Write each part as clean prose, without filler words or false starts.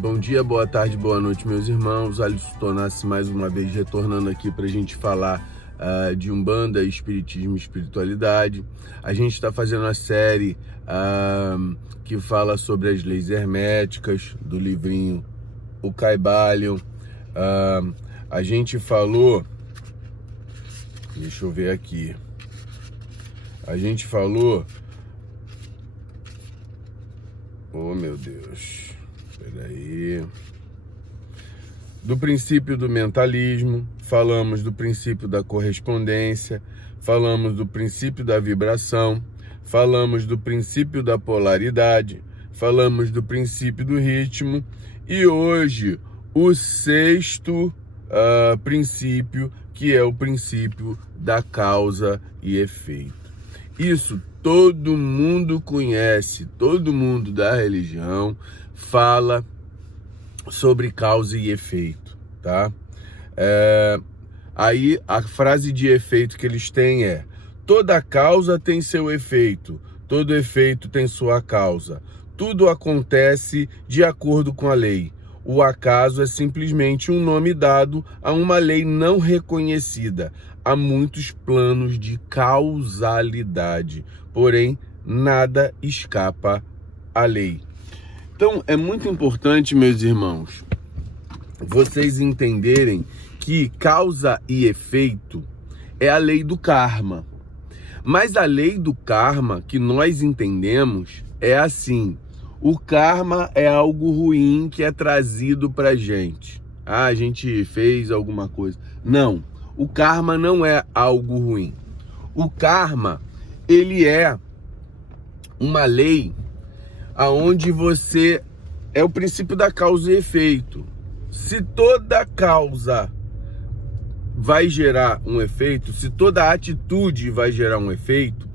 Bom dia, boa tarde, boa noite, meus irmãos. Alisson Tonassi mais uma vez retornando aqui para a gente falar de Umbanda, Espiritismo e Espiritualidade. A gente está fazendo a série que fala sobre as leis herméticas, do livrinho O Caibalion. A gente falou, deixa eu ver aqui, oh meu Deus, peraí, do princípio do mentalismo, falamos do princípio da correspondência, falamos do princípio da vibração, falamos do princípio da polaridade, falamos do princípio do ritmo e hoje o sexto princípio, que é o princípio da causa e efeito. Isso todo mundo conhece, todo mundo da religião fala sobre causa e efeito, tá? Aí a frase de efeito que eles têm é: toda causa tem seu efeito, todo efeito tem sua causa, tudo acontece de acordo com a lei. O acaso é simplesmente um nome dado a uma lei não reconhecida. Há muitos planos de causalidade, porém nada escapa à lei. Então é muito importante, meus irmãos, vocês entenderem que causa e efeito é a lei do karma. Mas a lei do karma que nós entendemos é assim: o karma é algo ruim que é trazido pra gente. A gente fez alguma coisa. Não, o karma não é algo ruim. O karma, ele é uma lei aonde você é o princípio da causa e efeito. Se toda causa vai gerar um efeito, se toda atitude vai gerar um efeito,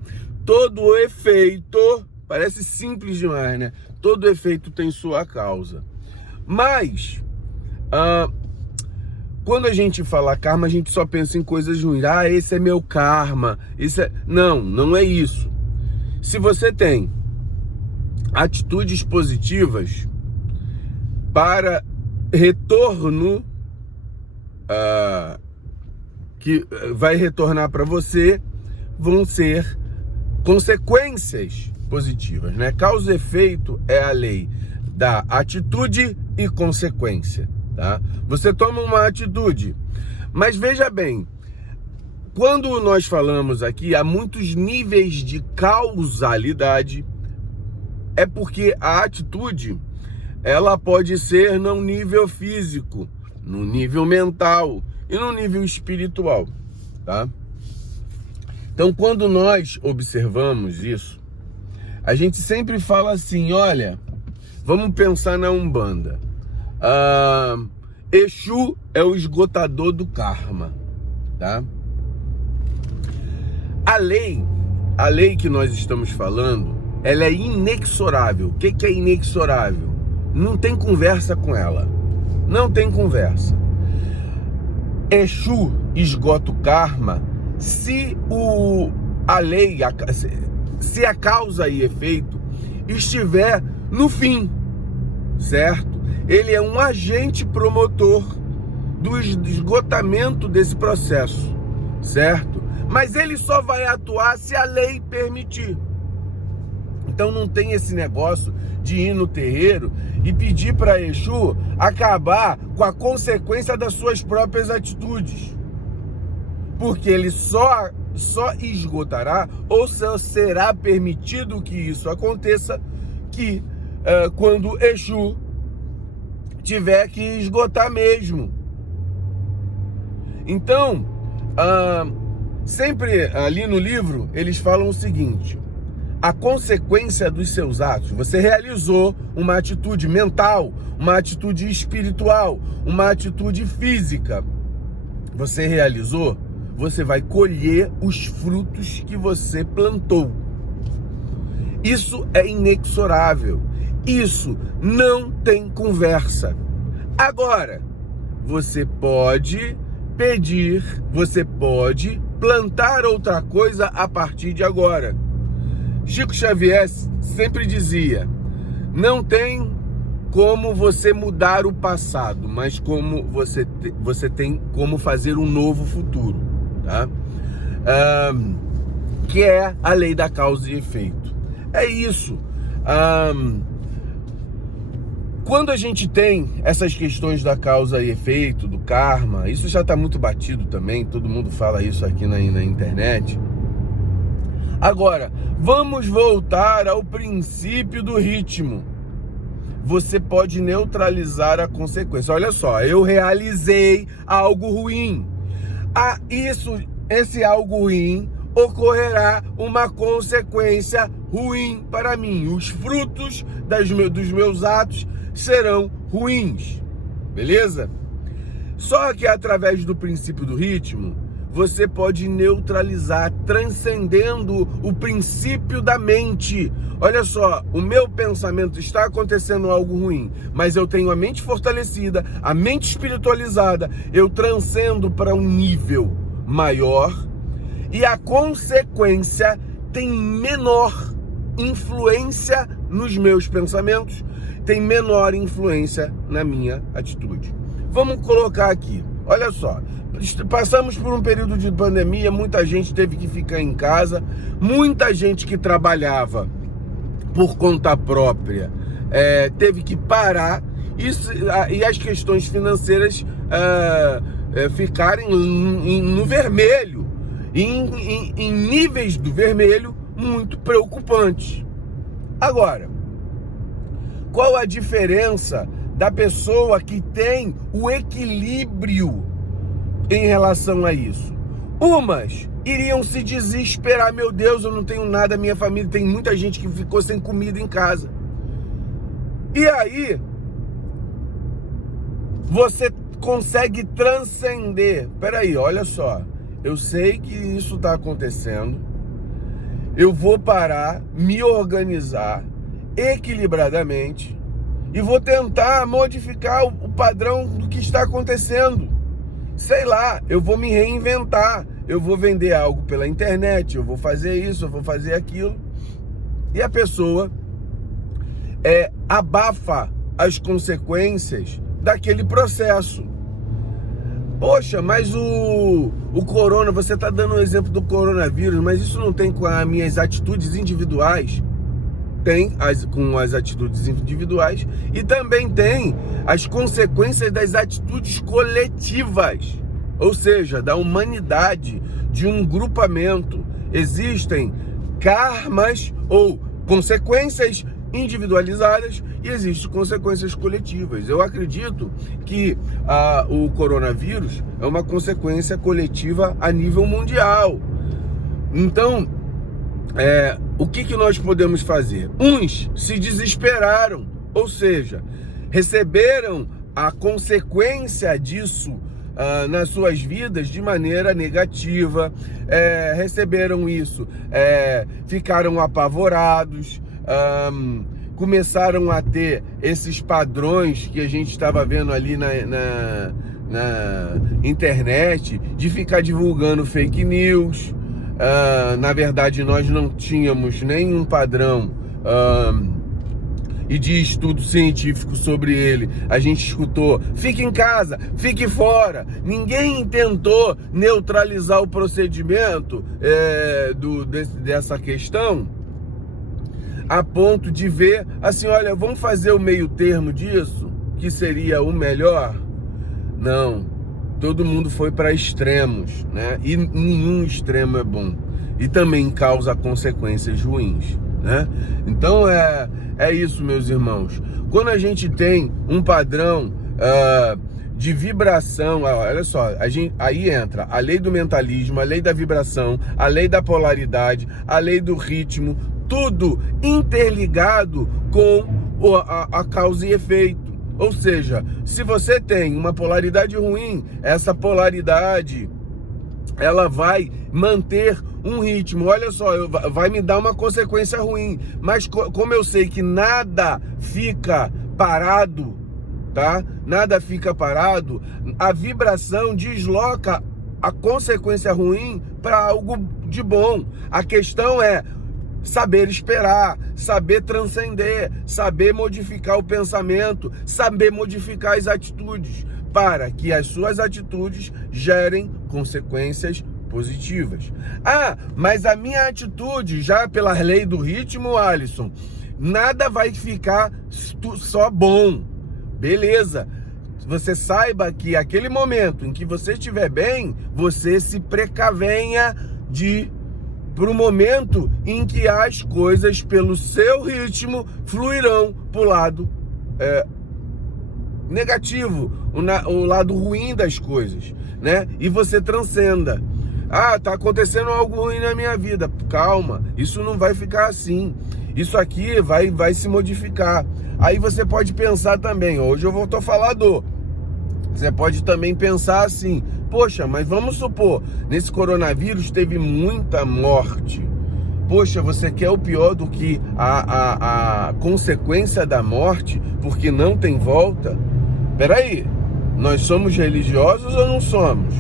todo efeito, parece simples demais, né? Todo efeito tem sua causa. Mas, quando a gente fala karma, a gente só pensa em coisas ruins. Esse é meu karma. Não, não é isso. Se você tem atitudes positivas para retorno, que vai retornar para você, vão ser consequências positivas, né? Causa e efeito é a lei da atitude e consequência, tá? Você toma uma atitude, mas veja bem, quando nós falamos aqui, há muitos níveis de causalidade, é porque a atitude, ela pode ser no nível físico, no nível mental e no nível espiritual, tá? Então, quando nós observamos isso, a gente sempre fala assim: olha, vamos pensar na Umbanda. Exu é o esgotador do karma, tá? A lei que nós estamos falando, ela é inexorável. O que é inexorável? Não tem conversa com ela. Não tem conversa. Exu esgota o karma se se a causa e efeito estiver no fim, certo? Ele é um agente promotor do esgotamento desse processo, certo? Mas ele só vai atuar se a lei permitir. Então não tem esse negócio de ir no terreiro e pedir para Exu acabar com a consequência das suas próprias atitudes. Porque ele só esgotará, ou só será permitido que isso aconteça, quando Exu tiver que esgotar mesmo. Então, sempre ali no livro, eles falam o seguinte: a consequência dos seus atos, você realizou uma atitude mental, uma atitude espiritual, uma atitude física, você realizou, você vai colher os frutos que você plantou. Isso é inexorável. Isso não tem conversa. Agora, você pode pedir, você pode plantar outra coisa a partir de agora. Chico Xavier sempre dizia: não tem como você mudar o passado, mas como você tem como fazer um novo futuro, tá? Que é a lei da causa e efeito. É isso. Quando a gente tem essas questões da causa e efeito, do karma, isso já está muito batido também, todo mundo fala isso aqui na internet. Agora, vamos voltar ao princípio do ritmo. Você pode neutralizar a consequência. Olha só, eu realizei algo ruim. Esse algo ruim ocorrerá uma consequência ruim para mim. Os frutos dos meus atos serão ruins, beleza? Só que através do princípio do ritmo, você pode neutralizar, transcendendo o princípio da mente. Olha só, o meu pensamento está acontecendo algo ruim, mas eu tenho a mente fortalecida, a mente espiritualizada, eu transcendo para um nível maior e a consequência tem menor influência nos meus pensamentos, tem menor influência na minha atitude. Vamos colocar aqui, olha só, passamos por um período de pandemia, muita gente teve que ficar em casa, muita gente que trabalhava por conta própria teve que parar e as questões financeiras ficarem no vermelho, em níveis do vermelho muito preocupantes. Agora, qual a diferença da pessoa que tem o equilíbrio em relação a isso? Umas iriam se desesperar, meu Deus, eu não tenho nada, minha família, tem muita gente que ficou sem comida em casa. E aí, você consegue transcender. Peraí, olha só, eu sei que isso está acontecendo, eu vou parar, me organizar equilibradamente e vou tentar modificar o padrão do que está acontecendo. Sei lá, eu vou me reinventar, eu vou vender algo pela internet, eu vou fazer isso, eu vou fazer aquilo. E a pessoa abafa as consequências daquele processo. Poxa, mas o corona, você está dando um exemplo do coronavírus, mas isso não tem com as minhas atitudes individuais? Tem com as atitudes individuais e também tem as consequências das atitudes coletivas, ou seja, da humanidade, de um grupamento. Existem karmas ou consequências individualizadas e existem consequências coletivas. Eu acredito que o coronavírus é uma consequência coletiva a nível mundial. Então, o que nós podemos fazer? Uns se desesperaram, ou seja, receberam a consequência disso nas suas vidas de maneira negativa, receberam isso, ficaram apavorados, começaram a ter esses padrões que a gente estava vendo ali na internet, de ficar divulgando fake news. Na verdade, nós não tínhamos nenhum padrão e de estudo científico sobre ele. A gente escutou, fique em casa, fique fora. Ninguém tentou neutralizar o procedimento dessa questão a ponto de ver assim, olha, vamos fazer o meio termo disso, que seria o melhor. Não, todo mundo foi para extremos, né? E nenhum extremo é bom e também causa consequências ruins, né? Então é isso, meus irmãos. Quando a gente tem um padrão de vibração, olha só, aí entra a lei do mentalismo, a lei da vibração, a lei da polaridade, a lei do ritmo, tudo interligado com a causa e efeito. Ou seja, se você tem uma polaridade ruim, essa polaridade ela vai manter um ritmo. Olha só, vai me dar uma consequência ruim, mas como eu sei que nada fica parado, tá? Nada fica parado, a vibração desloca a consequência ruim para algo de bom. A questão é saber esperar, saber transcender, saber modificar o pensamento, saber modificar as atitudes, para que as suas atitudes gerem consequências positivas. Ah, mas a minha atitude, já pela lei do ritmo, Alisson, nada vai ficar só bom. Beleza. Você saiba que aquele momento em que você estiver bem, você se precavenha para o momento em que as coisas, pelo seu ritmo, fluirão para o lado negativo, o lado ruim das coisas, né? E você transcenda. Ah, tá acontecendo algo ruim na minha vida. Calma, isso não vai ficar assim. Isso aqui vai se modificar. Aí você pode pensar também, hoje eu tô falador. Você pode também pensar assim, poxa, mas vamos supor, nesse coronavírus teve muita morte. Poxa, você quer o pior do que a consequência da morte, porque não tem volta? Peraí, nós somos religiosos ou não somos?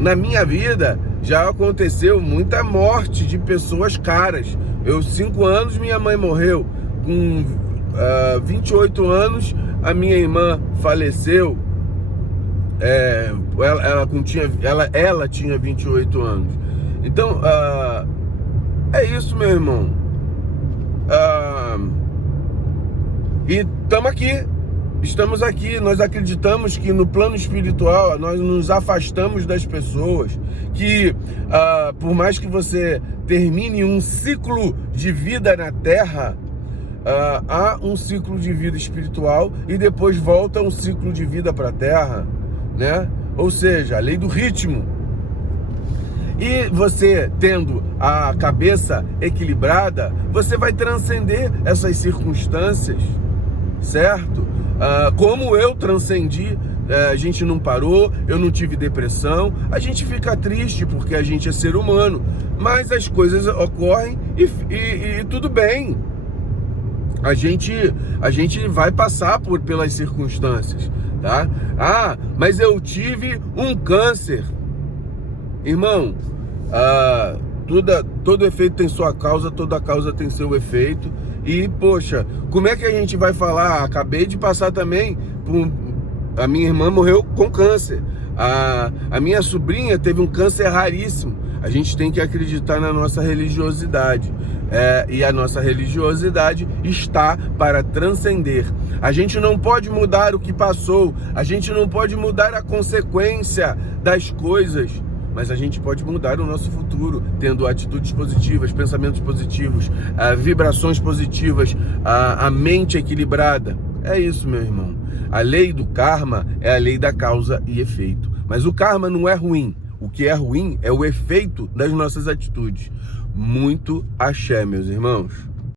Na minha vida já aconteceu muita morte de pessoas caras. 5 anos minha mãe morreu, com 28 anos a minha irmã faleceu, ela tinha 28 anos. Então, é isso, meu irmão. E estamos aqui, nós acreditamos que no plano espiritual nós nos afastamos das pessoas, que por mais que você termine um ciclo de vida na Terra, há um ciclo de vida espiritual e depois volta um ciclo de vida para a Terra, né? Ou seja, a lei do ritmo. E você tendo a cabeça equilibrada, você vai transcender essas circunstâncias, certo? Como eu transcendi, a gente não parou, eu não tive depressão. A gente fica triste porque a gente é ser humano, mas as coisas ocorrem e tudo bem. A gente vai passar pelas circunstâncias, tá? Ah, mas eu tive um câncer. Irmão, todo efeito tem sua causa, toda causa tem seu efeito. E, poxa, como é que a gente vai falar? Acabei de passar também a minha irmã morreu com câncer. A minha sobrinha teve um câncer raríssimo. A gente tem que acreditar na nossa religiosidade. E a nossa religiosidade está para transcender. A gente não pode mudar o que passou. A gente não pode mudar a consequência das coisas. Mas a gente pode mudar o nosso futuro, tendo atitudes positivas, pensamentos positivos, vibrações positivas, a mente equilibrada. É isso, meu irmão. A lei do karma é a lei da causa e efeito. Mas o karma não é ruim. O que é ruim é o efeito das nossas atitudes. Muito axé, meus irmãos.